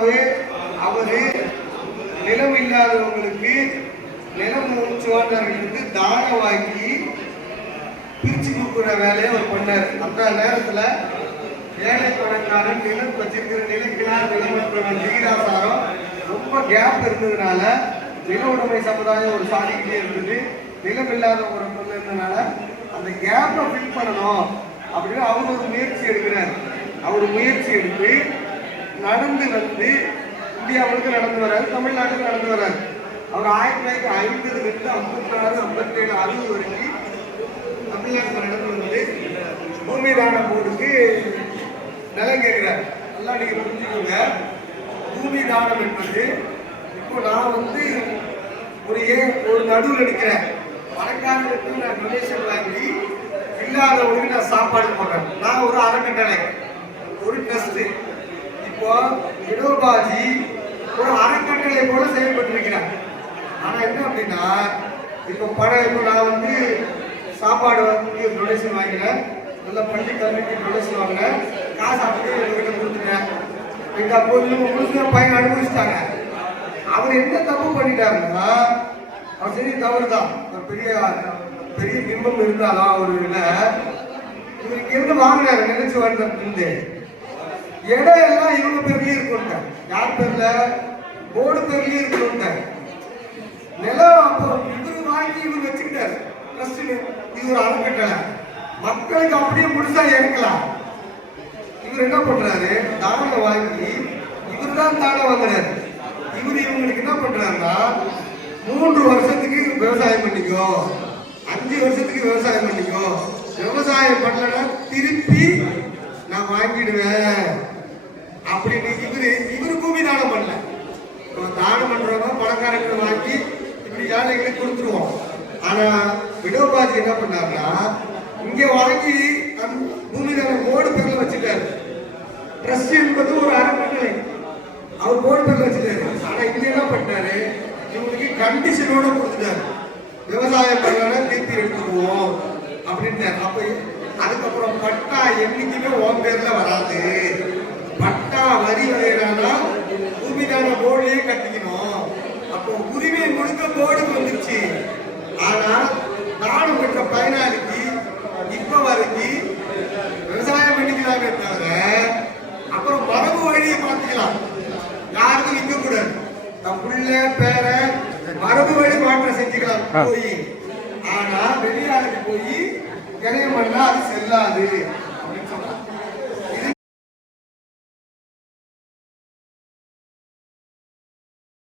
மூலமாவே அவரு நிலம் இல்லாதவங்களுக்கு நிலம் சுவாண்டவர்களுக்கு தானம் வாங்கி பிரிச்சு கொடுக்குற வேலையை அவர் பண்ணார். அந்த நேரத்துல ஏழை பணக்காரன் நிலம் வச்சிருக்கிற நிலக்கிழார் நிலமற்றவன் விகிதாசாரம் ரொம்ப கேப் இருந்ததுனால நில உடைமை சமுதாயம் ஒரு சாதிக்கிட்டே இருந்தது. நிலம் இல்லாத ஒரு பொண்ணு இருந்ததுனால அந்த கேப்பை ஃபில் பண்ணணும் அப்படின்னு அவர் ஒரு முயற்சி எடுக்கிறார். அவர் முயற்சி எடுத்து நடந்து வந்து இந்தியா முழுக்க நடந்து வர்றாரு தமிழ்நாட்டுக்கு நடந்து வர்றாரு அவர் ஆயிரத்தி தொள்ளாயிரத்தி ஐம்பதுலேருந்து ஐம்பத்தி ஆறு ஐம்பத்தி ஐம்பத்தேழு அறுபது வரைக்கும் தமிழ்நாட்டில் நடந்து வந்து பூமி தான போர்டுக்கு நிலம் கேட்கிறார். நல்லா நீங்க புரிஞ்சுக்கோங்க. பூமி தானம் என்பது இப்போ நான் வந்து ஒரு ஏ ஒரு நடுவில் நிற்கிறேன் பணக்காரர்களுக்கு நான் டொனேஷன் வாங்கி இல்லாதவங்களுக்கு நான் சாப்பாடு போடுறேன். நான் ஒரு அறக்கட்டளை. இப்போ வினோபாஜி ஒரு அறக்கட்டளை போல செயல்பட்டிருக்கிறார். ஆனால் ஆனா என்ன அப்படின்னா இப்போ பணம் இப்போ நான் வந்து சாப்பாடு வந்து டொனேஷன் வாங்கினேன். நல்ல பள்ளி கல்விக்கு டொனேஷன் வாங்கினேன். காசு அப்படியே எங்ககிட்ட கொடுத்துட்டேன். எங்க அப்போது முழுசு பையன் அனுபவிச்சிட்டாங்க. அவர் என்ன தப்பு பண்ணிட்டாருன்னா அவர் சரி தவறு தான் ஒரு பெரிய பெரிய பிம்பம் இருந்தாலும் அவர் இல்லை இவர் இங்க இருந்து வாங்கினாரு? நினைச்சு வந்தது இடம் எல்லாம் இவங்க பேர்லயே இருக்கும்ங்க. யார் பேர்ல? போர்டு பேர்லயே இருக்கும்ட்ட நிலம் அப்போ இவரு வாங்கி இவர் வச்சுக்கிட்டாரு. ட்ரஸ்ட் இவர் அறக்கட்டளை. மக்களுக்கு அப்படியே முடிசா ஏற்கலாம். இவர் என்ன பண்றாரு? தானம் வாங்கி இவர் தான் தானம் வாங்குறாரு. இவர் இவங்களுக்கு என்ன பண்றாருன்னா மூன்று வருஷத்துக்கு விவசாயம் பண்ணிக்கோ. அஞ்சு வருஷத்துக்கு விவசாயம் பண்ணிக்கோ. விவசாயம் பண்ணலன்னா திருப்பி நான் வாங்கிடுவேன். அப்படின்னு இவரு இவருக்குமே பூமி தானம் பண்ணல. தானம் பண்றவங்க பணக்காரங்களை வாங்கி இப்படி ஏழைகளுக்கு கொடுத்துருவோம். ஆனா விடோபாஜி என்ன பண்ணாருன்னா இங்க வாங்கி பூமி தானம் போர்டு பேர்ல வச்சுட்டாரு. ட்ரஸ்ட் என்பது ஒரு அறக்கட்டளை அவர் போர்டு பேர்ல வச்சுட்டாரு. ஆனா இங்க என்ன பண்ணாரு? இவங்களுக்கு கண்டிஷனோட கொடுத்துட்டாரு. விவசாயம் பண்ணலாம் திருப்பி எடுத்துக்குவோம் அப்படின்ட்டாரு. அப்ப அதுக்கப்புறம் பட்டா என்னைக்குமே உன் பேர்ல வராது. புள்ள பேர மரபு வழி மாற்றம் செஞ்சுக்கலாம். போய். ஆனா வெளியாளுக்கு போய் கிரையம் பண்ணா அது செல்லாது.